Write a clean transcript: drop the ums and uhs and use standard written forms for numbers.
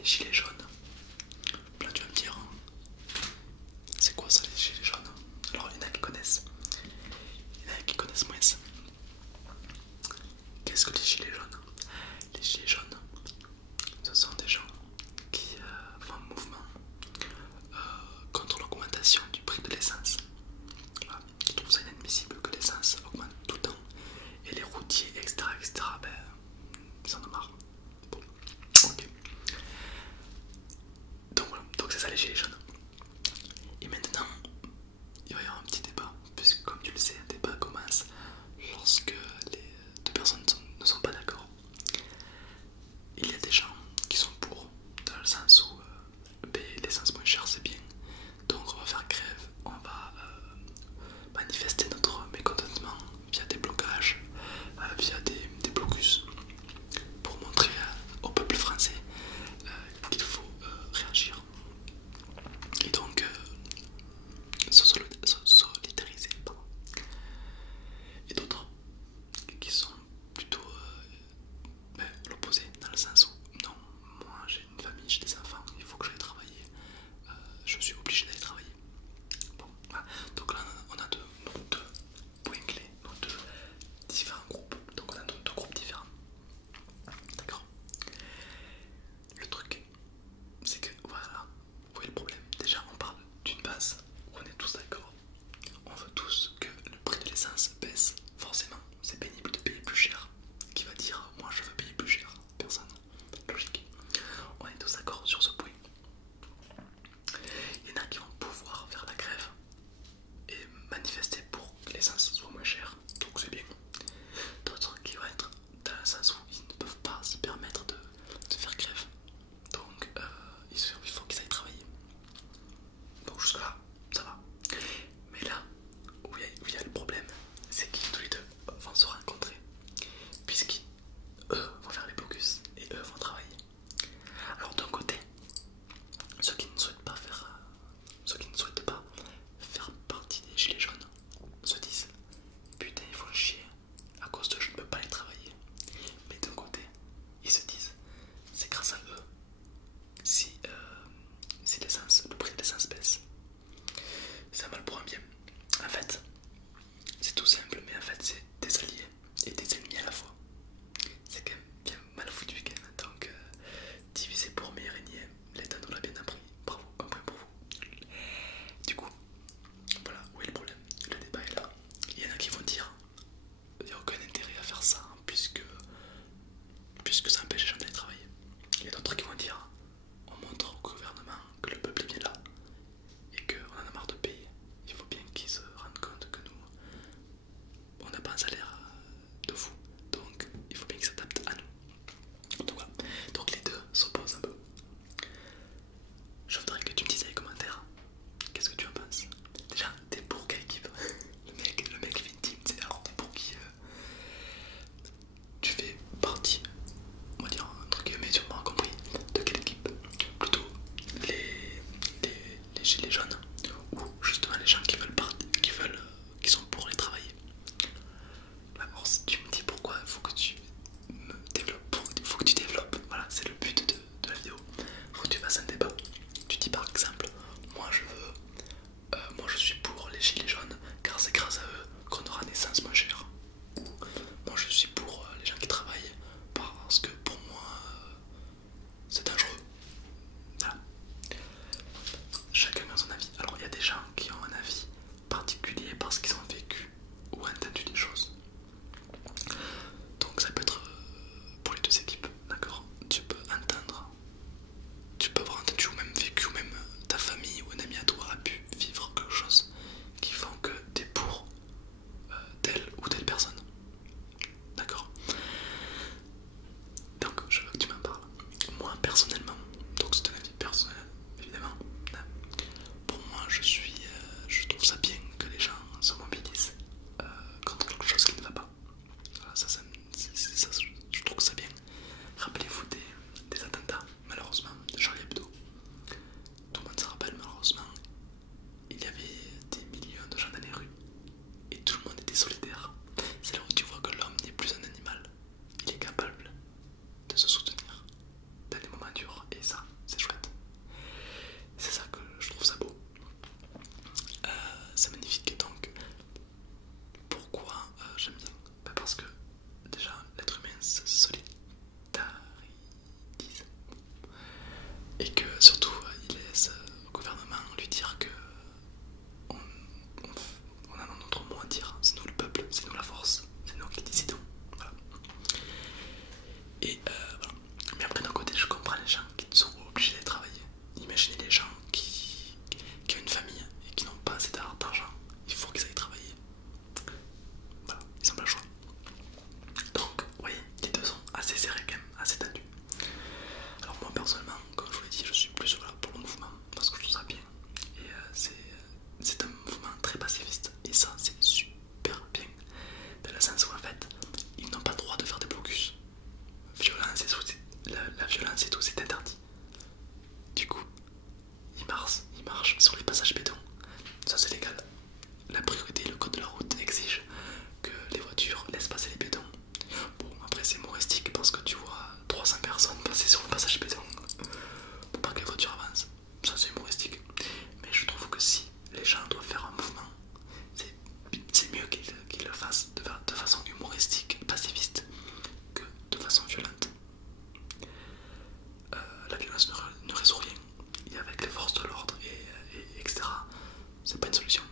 les gilets jaunes. Là tu vas me dire, c'est quoi ça les gilets jaunes? Alors il y en a qui connaissent, il y en a qui connaissent moins. Qu'est-ce que les gilets jaunes? Les gilets jaunes, ce sont des gens qui font un mouvement contre l'augmentation du prix de l'essence. Voilà. Je trouve ça inadmissible que l'essence augmente tout le temps. Et les routiers, etc., ben, ils en ont marre. Bon, ok. Donc voilà, donc c'est ça les gilets jaunes. Et maintenant, il va y avoir un petit débat, puisque comme tu le sais, un débat commence lorsque les deux personnes ne sont pas d'accord. Il y a des gens qui sont pour, dans le sens où payer l'essence moins cher c'est bien. Donc on va faire grève, on va manifester notre mécontentement via des blocages, via des blocus, pour montrer au peuple français qu'il faut réagir. Et donc se solidariser. Pardon. Et d'autres qui sont plutôt l'opposé, dans le sens où non, moi j'ai une famille, j'ai des enfants, il faut que j'aille travailler, je suis obligé d'aller travailler. Bon, voilà. Donc là on a nos deux points clés, nos deux différents groupes, donc on a deux groupes différents. D'accord. Le truc, c'est que voilà, vous voyez le problème. Déjà on parle d'une base où on est tous d'accord. On veut tous que le prix de l'essence baisse. Forcément, c'est pénible de payer plus cher. Qui va dire moi je veux payer plus cher? Personne. Logique. On est tous d'accord sur ce point. Il y en a qui vont pouvoir faire la grève et manifester pour que l'essence soit moins chère. Donc c'est bien. D'autres qui vont être dans un sens où ils ne peuvent pas se permettre de faire grève. Donc il faut qu'ils aillent travailler. Donc jusque là, ça va. Mais là où il y a le problème, c'est qu'ils tous les deux vont se rencontrer. Puisqu'eux vont faire les blocus et eux vont travailler. Alors d'un côté, ceux qui ne souhaitent pas faire partie des gilets jaunes se disent putain ils font chier, à cause de je ne peux pas aller travailler. Mais d'un côté, ils se disent c'est grâce à eux si, le prix de l'essence baisse. C'est un mal pour un bien. En fait, c'est tout simple, mais en fait c'est des alliés et des ennemis à la fois. C'est quand même bien mal foutu quand même. Donc diviser pour mieux régner, l'État nous l'a bien appris. Bravo, un point pour vous. Du coup, voilà où est le problème. Le débat est là. Il y en a qui vont dire il n'y a aucun intérêt à faire ça puisque ça empêche les gens d'aller travailler. Il y a d'autres qui vont dire on montre au gouvernement que le peuple est bien là et qu'on en a marre de payer. Il faut bien qu'ils se rendent compte que nous on n'a pas un salaire de fou, donc il faut bien qu'ils s'adaptent à nous. Donc voilà, donc les deux s'opposent un peu. Je voudrais que tu me dises dans les commentaires qu'est-ce que tu en penses. Déjà, t'es pour quelle équipe? Le mec fait une team, alors t'es pour qui? Tu fais partie, on va dire entre guillemets sûrement compris, de quelle équipe? Plutôt les gilets jaunes ou justement les gens qui sont pour les travailler? Alors si tu me dis pourquoi, il faut que tu me développes, faut que tu développes, voilà c'est le but de la vidéo. Il faut que tu fasses un débat. Tu dis par exemple, moi je suis pour les gilets jaunes car c'est grâce à eux qu'on aura des essences moins chères. Ou moi je suis pour les gens qui travaillent parce que pour moi c'est dangereux. Voilà. Chacun a son avis. Alors il y a des gens qui ont un avis particulier parce qu'ils ont vécu ou entendu des choses. Donc ça peut être pour les deux équipes, d'accord? Tu peux avoir entendu ou même vécu ou même ta famille ou un ami à toi a pu vivre quelque chose qui font que t'es pour telle ou telle personne. D'accord? Donc je veux que tu m'en parles. Moi personnellement, donc c'est un avis personnel évidemment. Pour moi je trouve ça bien que les gens se mobilisent contre quelque chose qui ne va pas. Voilà, je trouve ça bien. Rappelez-vous des attentats malheureusement de Charlie Hebdo. résout rien. Et avec les forces de l'ordre etc., c'est pas une solution.